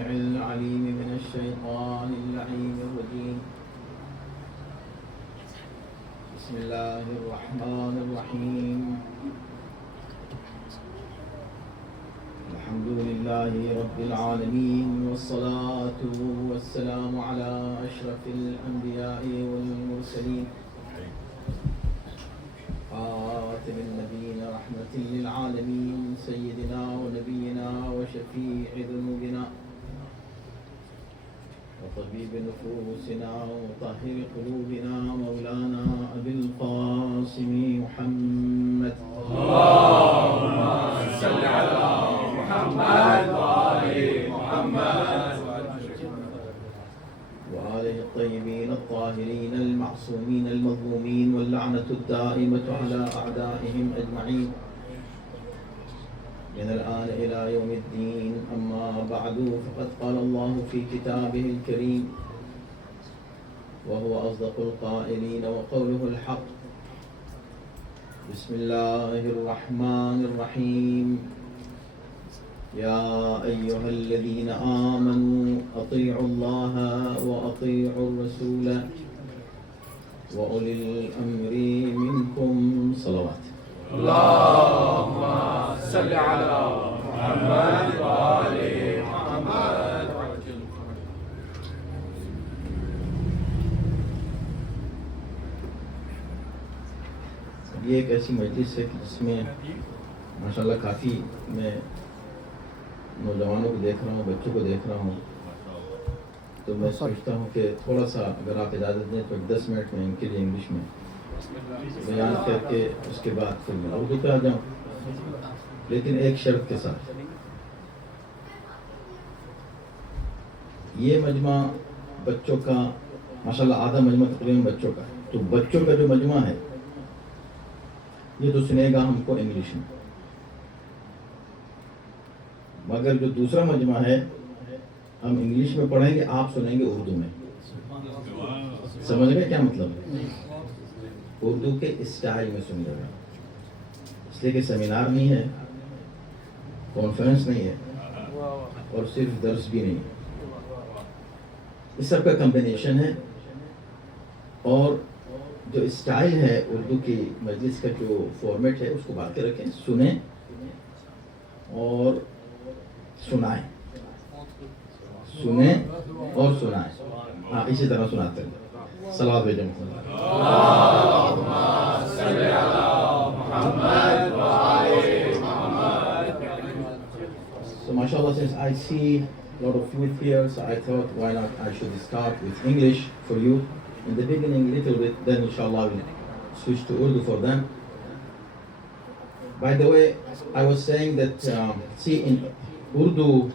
العليم من الشيطان اللعين الرجيم. بسم الله الرحمن الرحيم. الحمد لله رب العالمين والصلاة والسلام على أشرف الأنبياء والمرسلين خاتم النبيين رحمة للعالمين سيدنا ونبينا وشفيع ذنوبنا وطبيب نفوسنا وطاهر قلوبنا مولانا أبي القاسم محمد. اللهم صل على محمد وآل محمد وآله الطيبين الطاهرين المعصومين المظلومين واللعنة الدائمة على أعدائهم أجمعين من الآن إلى يوم الدين. أما بعد فقد قال الله في كتابه الكريم وهو أصدق القائلين وقوله الحق. بسم الله الرحمن الرحيم. يا أيها الذين آمنوا أطيعوا الله وأطيعوا الرسول وأولي الأمر منكم. صلوات. اللهم صل على محمد وآل محمد. ये एक ऐसी मजलिस है कि जिसमें माशाल्लाह काफ़ी मैं नौजवानों को देख रहा हूँ, बच्चों को देख रहा हूँ, तो मैं सोचता हूँ कि थोड़ा सा अगर आप इजाज़त दें तो 10 मिनट में इनके लिए इंग्लिश में बयान करके उसके बाद फिर मैं उर्दू पे आ जाऊँ, लेकिन एक शर्त के साथ। ये मजमा बच्चों का माशाल्लाह आधा मजमा तकरीबन बच्चों का, तो बच्चों का जो मजमा है ये तो सुनेगा हमको इंग्लिश में, मगर जो दूसरा मजमा है हम इंग्लिश में पढ़ेंगे, आप सुनेंगे उर्दू में। समझ गए क्या मतलब? उर्दू के स्टाइल में सुनिएगा, इसलिए कि सेमिनार नहीं है, कॉन्फ्रेंस नहीं है और सिर्फ दर्स भी नहीं है, इस सब का कम्बिनेशन है। और जो स्टाइल है उर्दू की मजलिस का जो फॉर्मेट है उसको बात के रखें, सुने और सुनाएं, सुने और सुनाएं। हाँ, इसी तरह सुनाते हैं। सलावत भेजें। So mashallah, since I see a lot of youth here, so I thought why not I should start with English for you in the beginning a little bit, then inshallah we'll switch to Urdu for them. By the way, I was saying that see in Urdu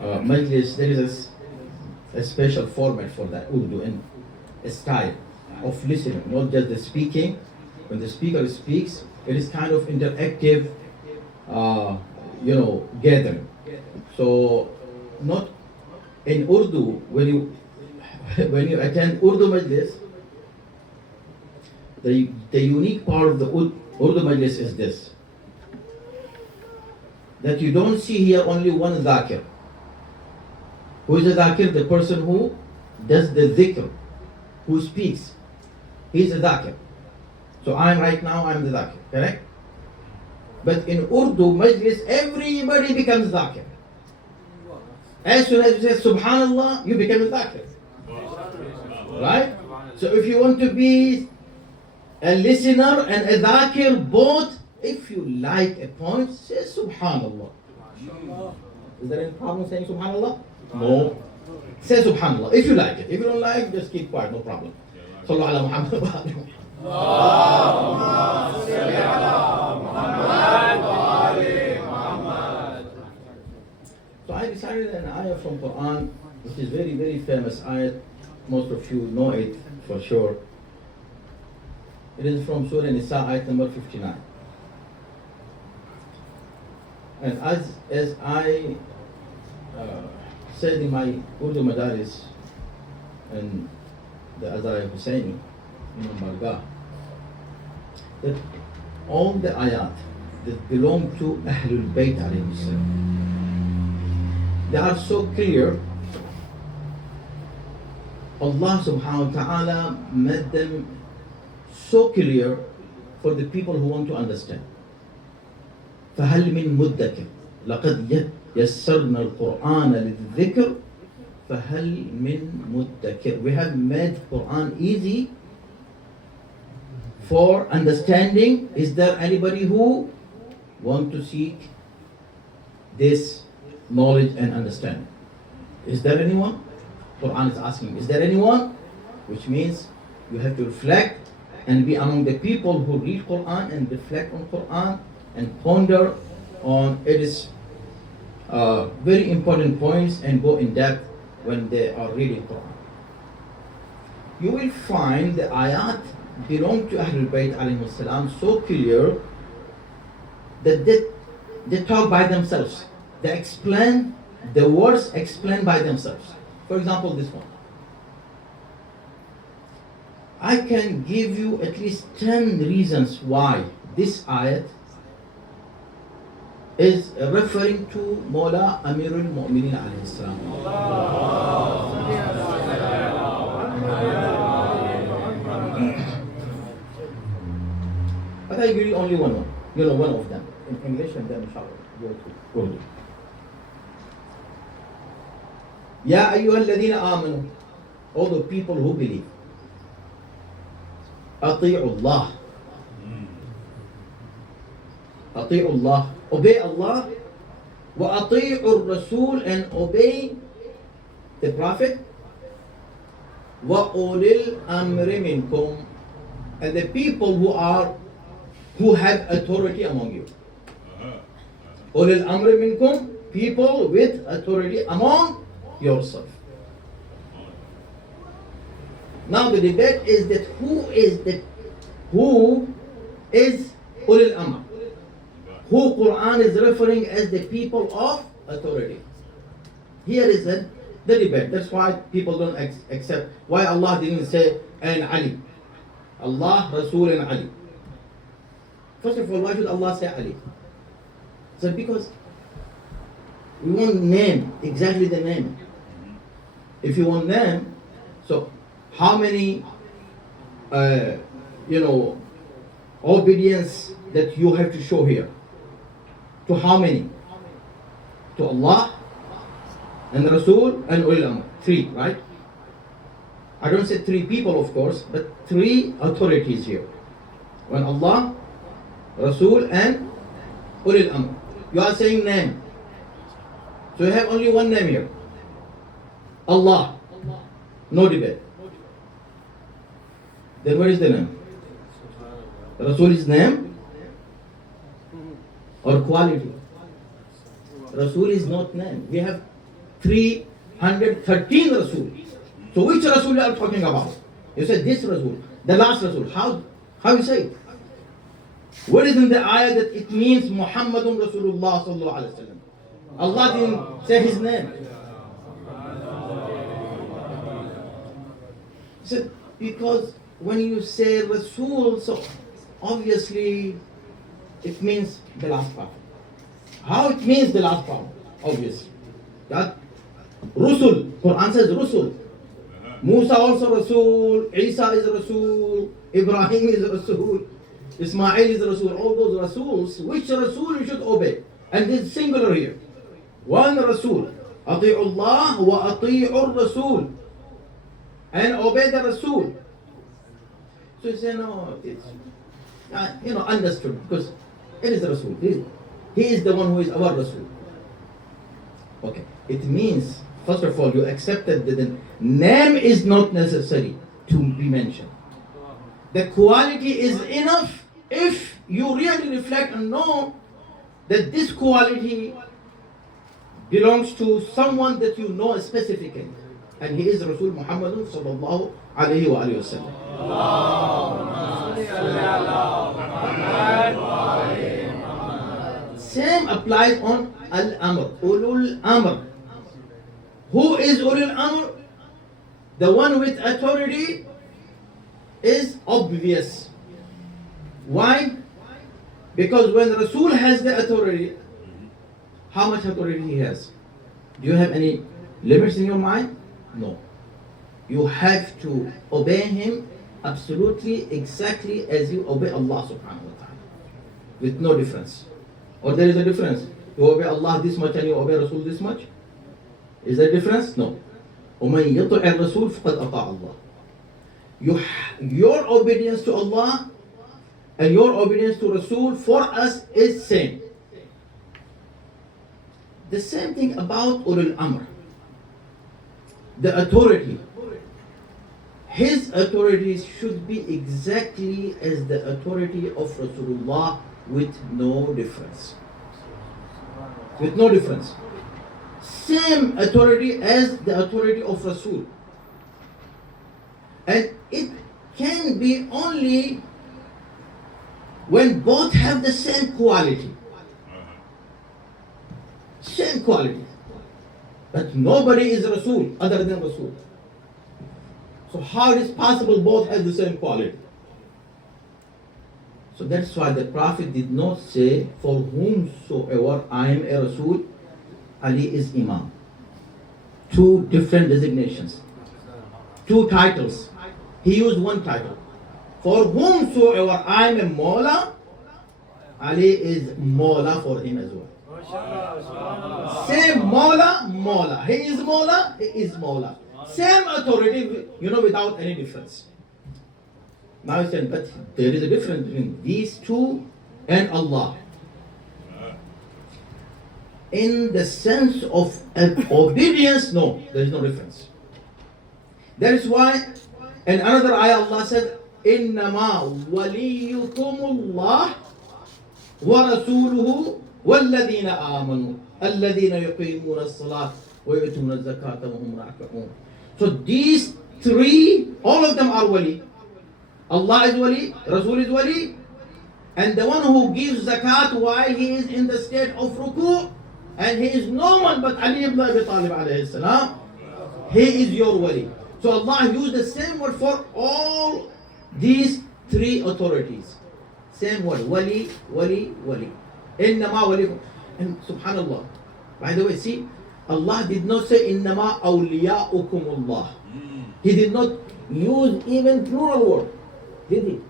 Majlis there is a special format for that Urdu and a style of listening, not just the speaking. When the speaker speaks, it is kind of interactive, gathering. So not in Urdu when you attend Urdu Majlis, the unique part of the Urdu Majlis is this, that you don't see here only one dhakir. Who is a dhakir? The person who does the dhikr, who speaks. He is a dhakir. So I'm right now, I'm the dhakir, correct? But in Urdu Majlis, everybody becomes dhakir. As soon as you say Subhanallah, you become a dhakir. Right? So if you want to be a listener and a dhakir both, if you like a point, say Subhanallah. Is there any problem saying Subhanallah? No. Say Subhanallah if you like it. If you don't like, just keep quiet, no problem. Sallu ala Muhammad wa ala Muhammad. Allahumma salli ala Muhammad wa ali Muhammad. So I decided an ayah from Quran, which is very, very famous ayah. Most of you know it for sure. It is from Surah Nisa, ayat number 59. And as I said in my Urdu Madaris and the Azadars Hussaini in Bargah, that all the ayat that belong to Ahlul Bayt alayhi salam, They are so clear. Allah subhanahu wa ta'ala made them so clear for the people who want to understand. فهل من مدكر لقد يسرنا القرآن للذكر فهل من مدكر. We have made Quran easy for understanding. Is there anybody who want to seek this knowledge and understanding? Is there anyone? Quran is asking, is there anyone? Which means you have to reflect and be among the people who read Quran and reflect on Quran and ponder on its very important points and go in depth when they are reading Quran. You will find the ayat belong to Ahlul Bayt alayhi salam so clear that they talk by themselves. They explain, the words explain by themselves. For example, this one. I can give you at least 10 reasons why this ayat is referring to Mawla Amirul Mu'mineen alayhi salam. But I give you only one, one of them in English, and then inshallah go to Urdu. Ya ayyuhalladhina amanu, all the people who believe. Ati'u Allah. Ati'u Allah. Obey Allah. Wa ati'u Rasul, and obey the Prophet. Wa ulil amri minkum, and the people who have authority among you. Ulil amri minkum, people with authority among yourself. Now the debate is that who is ulil amr? Who Quran is referring as the people of authority? Here is the debate. That's why people don't accept why Allah didn't say and Ali. Allah, Rasul, and Ali. First of all, why should Allah say Ali? So because we want name, exactly the name. If you want name, so how many, obedience that you have to show here? To how many? To Allah and Rasul and Ulil Amr. 3, right? I don't say 3 people, of course, but 3 authorities here. When Allah, Rasul, and Ulil Amr. You are saying name. So you have only one name here. Allah. No debate. Then where is the name? Rasul is name or quality? Rasul is not name. We have 313 Rasul. So which Rasul you are talking about? You said this Rasul, the last Rasul. How you say it? Where is in the ayah that it means Muhammadun Rasulullah sallallahu alaihi wasallam? Allah didn't say his name. So because when you say Rasul, so obviously it means the last prophet. How it means the last prophet? Obviously. That Rusul, Quran says Rusul. Musa also Rasul, Isa is Rasul, Ibrahim is Rasul, Ismail is Rasul, all those Rasuls. Which Rasul you should obey? And this is singular here. One Rasul. Ati'u Allah wa ati'u Rasul. And obey the Rasul. So you say, no, it's, understood, because it is the Rasul. He is the one who is our Rasul. Okay. It means, first of all, you accepted that the name is not necessary to be mentioned. The quality is enough if you really reflect and know that this quality belongs to someone that you know specifically. And he is Rasul Muhammadun sallallahu alayhi wa sallam. Same applies on Al-Amr, Ulul Amr. Who is Ulul Amr? The one with authority is obvious. Why? Because when Rasul has the authority, how much authority he has? Do you have any limits in your mind? No. You have to obey him absolutely exactly as you obey Allah subhanahu wa ta'ala, with no difference. Or there is a difference? You obey Allah this much and you obey Rasul this much? Is there a difference? No. وَمَنْ يَطِعِ الرَّسُولِ فَقَدْ أَطَاعَ اللَّهِ. Your obedience to Allah and your obedience to Rasul for us is same. The same thing about Ulul Amr. The authority. His authorities should be exactly as the authority of Rasulullah, with no difference. With no difference. Same authority as the authority of Rasul. And it can be only when both have the same quality. Same quality. But nobody is Rasul other than Rasul. So how is it possible both have the same quality? So that's why the Prophet did not say, for whomsoever I am a Rasul, Ali is Imam. Two different designations. Two titles. He used one title. For whomsoever I am a Mawla, Ali is Mawla for him as well. Same Mawla, Mawla. He is Mawla, he is Mawla. Same authority, without any difference. Now he's saying, but there is a difference between these two and Allah. In the sense of obedience, no, there is no difference. That is why in another ayah Allah said, إِنَّمَا وَلِيُّكُمُ اللَّهُ وَرَسُولُهُ وَالَّذِينَ آمَنُوا الَّذِينَ يُقِيمُونَ الصَّلَاةَ وَيُؤْتُونَ الزَّكَاةَ وَهُمْ رَاكِعُونَ. So these three, all of them are wali. Allah is wali, Rasul is wali, and the one who gives zakat while he is in the state of ruku, and he is no one but Ali ibn Abi Talib alayhi salam, he is your wali. So Allah used the same word for all these three authorities. Same word, wali, wali, wali. Innama wali. And subhanallah, by the way, see, Allah did not say innama awliya'ukumullah. He did not use even plural word, did he?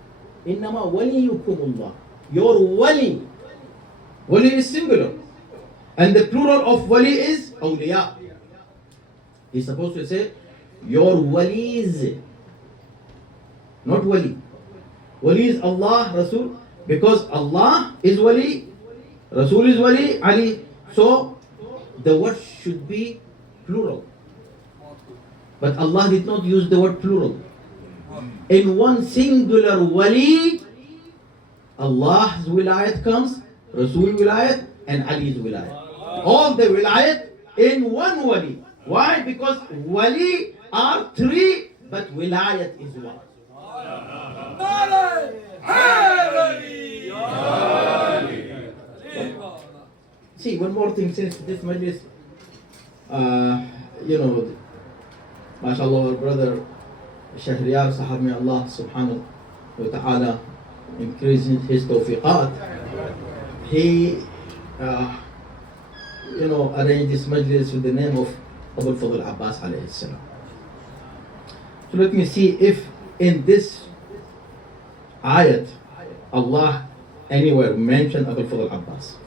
Innama waliyukumullah. Your wali. Wali is singular. And the plural of wali is awliya. He's supposed to say your walis. Not wali. Wali is Allah, Rasul. Because Allah is wali, Rasul is wali, Ali. So the word should be plural. But Allah did not use the word plural. In one singular wali, Allah's wilayat comes, Rasul wilayat, and Ali's wilayat. All the wilayat in one wali. Why? Because wali are three, but wilayat is one. See, one more thing, since this Majlis, mashallah, our brother Shahriyar Sahab, may Allah subhanahu wa ta'ala increase his tawfiqat. He, arranged this Majlis with the name of Abul Fadl Abbas alayhi salam. So let me see if in this ayat Allah anywhere mentioned Abul Fadl Abbas.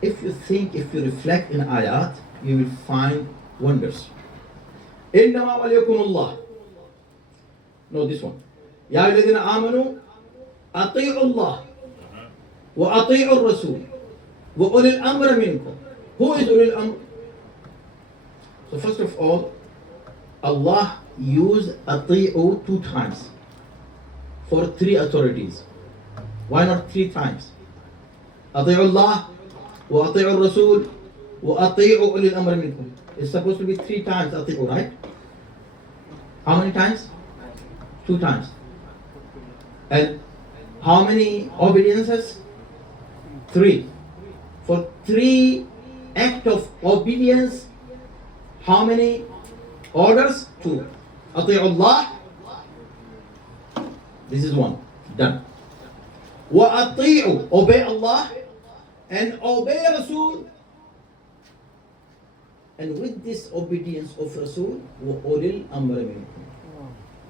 If you reflect in ayat, you will find wonders. إِنَّمَا وَلِيُّكُمُ اللَّهُ. No, this one. يَا الَّذِينَ آمَنُوا أَطِيعُوا اللَّهَ وَأَطِيعُوا الرَّسُولَ وَأُولِي الْأَمْرِ مِنْكُمْ. Who is أُولِي الْأَمْرِ? So first of all, Allah used أَطِيعُوا 2 times for 3 authorities. Why not 3 times? أَطِيعُوا اللَّهَ وَأَطِيعُوا الرَّسُولَ وَأَطِيعُوا أُولِي الْأَمْرِ مِنْكُمْ. It's supposed to be 3 times أطيعوا, right? How many times? 2 times. And how many obediences? 3. For 3 acts of obedience, how many orders? 2. أطيعوا الله. This is 1. Done. وَأَطِيعُوا, obey Allah, and obey Rasul. And with this obedience of Rasul, وَأُولِي الْأَمْرِ مِنْكُمْ,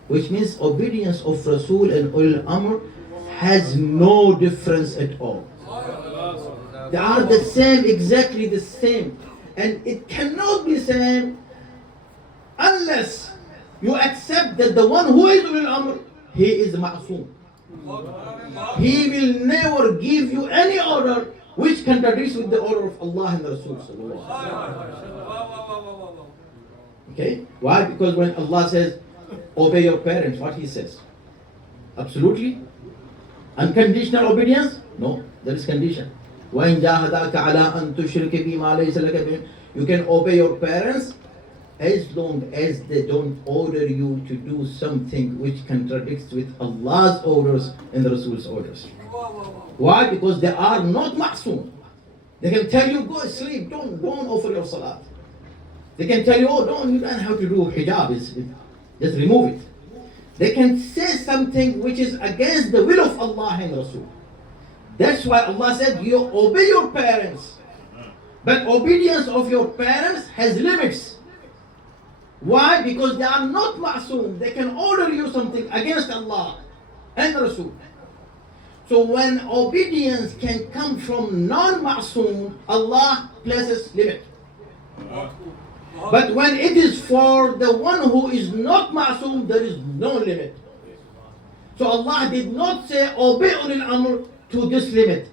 which means obedience of Rasul and Ulul Amr has no difference at all. They are the same, exactly the same. And it cannot be same unless you accept that the one who is Ulul Amr, he is Ma'soom. He will never give you any order which contradicts with the order of Allah and the Rasul. Okay? Why? Because when Allah says, obey your parents, what He says? Absolutely? Unconditional obedience? No, there is condition. وَإِنْ جَاهَدَاكَ عَلَىٰ أَن تُشْرِكَ بِي مَا لَيْسَ لَكَ بِهِ. You can obey your parents as long as they don't order you to do something which contradicts with Allah's orders and the Rasul's orders. Why? Because they are not ma'soom. They can tell you, go sleep, don't offer your salat. They can tell you, you don't have to do hijab, just remove it. They can say something which is against the will of Allah and Rasul. That's why Allah said, you obey your parents. But obedience of your parents has limits. Why? Because they are not ma'soom. They can order you something against Allah and Rasul. So when obedience can come from non-ma'soom, Allah places limit. But when it is for the one who is not ma'soom, there is no limit. So Allah did not say obey ulil amr to this limit.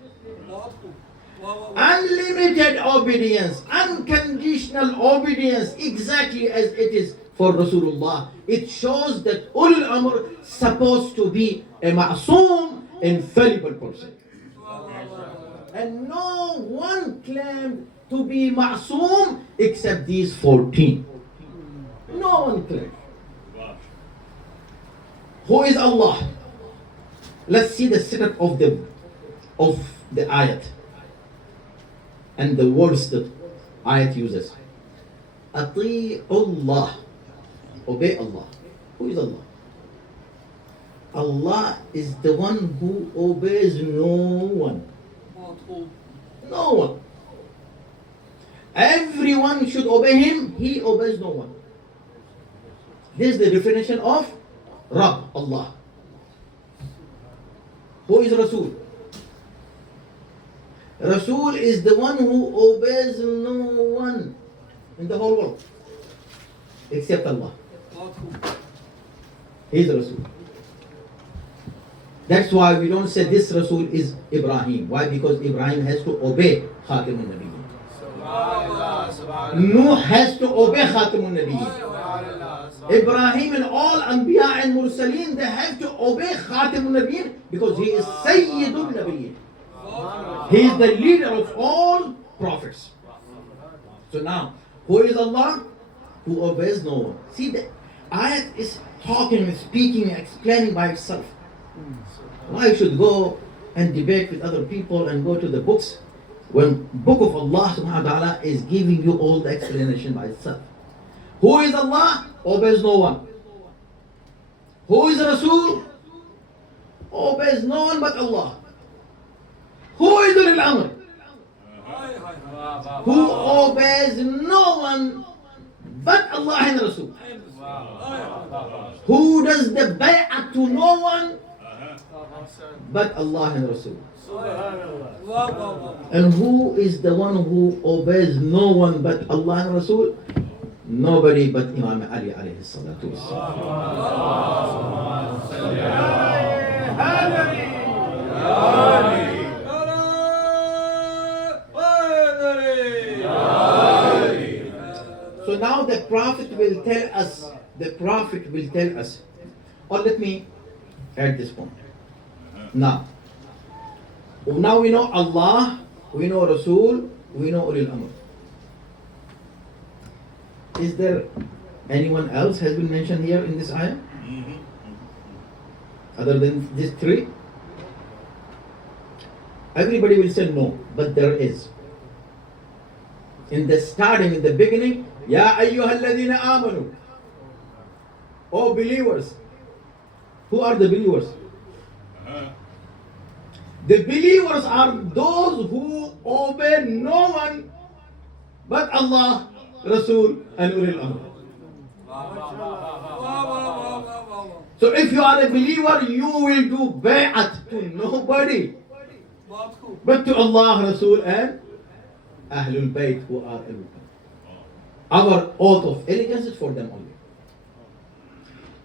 Unlimited obedience, unconditional obedience, exactly as it is for Rasulullah. It shows that ulul amr supposed to be a ma'soom, infallible person. And no one claimed to be ma'soom except these 14. No one claimed. Who is Allah? Let's see the setup of the ayat and the words that ayat uses. Ati'ullah. Obey Allah. Who is Allah? Allah is the one who obeys no one. No one. Everyone should obey Him. He obeys no one. This is the definition of Rabb, Allah. Who is Rasul? Rasul is the one who obeys no one in the whole world except Allah. He is Rasul. That's why we don't say this Rasul is Ibrahim. Why? Because Ibrahim has to obey Khatimun Nabiyyin. Nuh has to obey Khatimun Nabiyyin. Ibrahim and all Anbiya and Mursaleen, they have to obey Khatimun Nabiyyin because he is Sayyidul Nabiyyin. He is the leader of all prophets. So now, who is Allah? Who obeys no one. See, the ayat is talking, speaking, explaining by itself. Why should go and debate with other people and go to the books when book of Allah subhanahu wa ta'ala is giving you all the explanation by itself. Who is Allah? Obeys no one. Who is Rasul? Obeys no one but Allah. Who is Ulul Amr? Who obeys no one but Allah and Rasul. Who does the bay'ah to no one but Allah and Rasul. And who is the one who obeys no one but Allah and Rasul? Nobody but Imam Ali alayhi salatu So now the Prophet will tell us, or let me add this point. Now we know Allah, we know Rasul, we know Ulil Amr. Is there anyone else has been mentioned here in this ayah? Other than these three? Everybody will say no, but there is. In the starting, in the beginning, Ya ayyuhalladhina amanu. Oh believers. Who are the believers? The believers are those who obey no one but Allah Rasul and Ulil Amr. So if you are a believer, you will do bay'at to nobody but to Allah, Rasul and Ahlul Bayt who are Ahlul Bayt. Our oath of allegiance is for them only.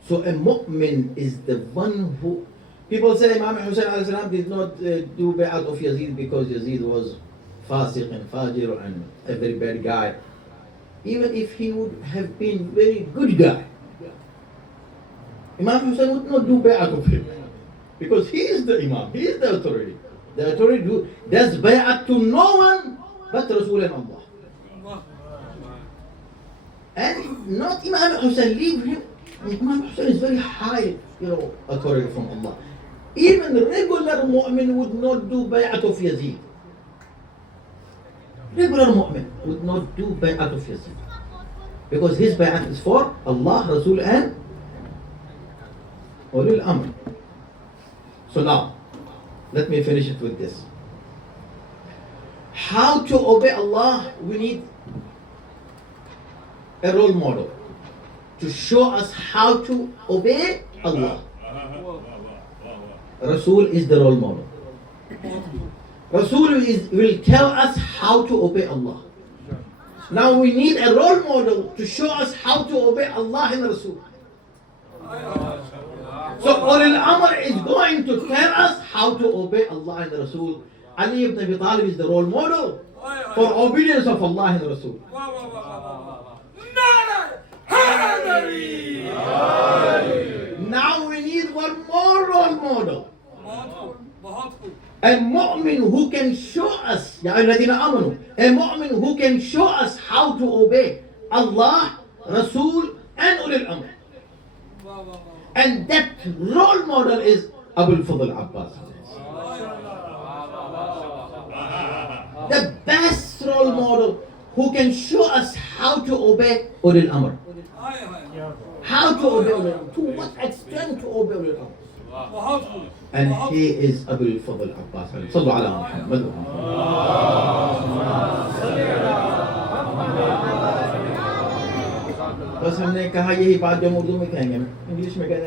So a mu'min is the one who... People say Imam Hussein alayhi salam did not do bay'at of Yazid because Yazid was fasiq and fajir and a very bad guy. Even if he would have been very good guy, Imam Hussein would not do bay'at of him. Because he is the Imam, he is the authority. The authority does bay'at to no one but Rasul and Allah. And not Imam Hussein, leave him. Imam Hussein is very high, authority from Allah. Even the regular mu'min would not do bay'at of Yazid. Regular mu'min would not do bay'at of Yazid. Because his bay'at is for Allah, Rasul and Ulil Amr. So now, let me finish it with this. How to obey Allah? We need a role model to show us how to obey Allah. Rasul is the role model. Rasul will tell us how to obey Allah. Now we need a role model to show us how to obey Allah and Rasul. So Ulil Amr is going to tell us how to obey Allah and Rasul. Ali ibn Abi Talib is the role model for obedience of Allah and Rasul. Now we need one more role model. A mu'min who can show us, a mu'min who can show us how to obey Allah, Rasul and Ulil Amr. And that role model is Abul Fadl Abbas. The best role model who can show us how to obey Ulil Amr. How to obey Ulil Amr. To what extent to obey Ulil Amr. And he is Abul Fadl Abbas. Sallu ala Muhammad. बस हमने कहा यही बात जो हम उर्दू में कहेंगे English में कहते हैं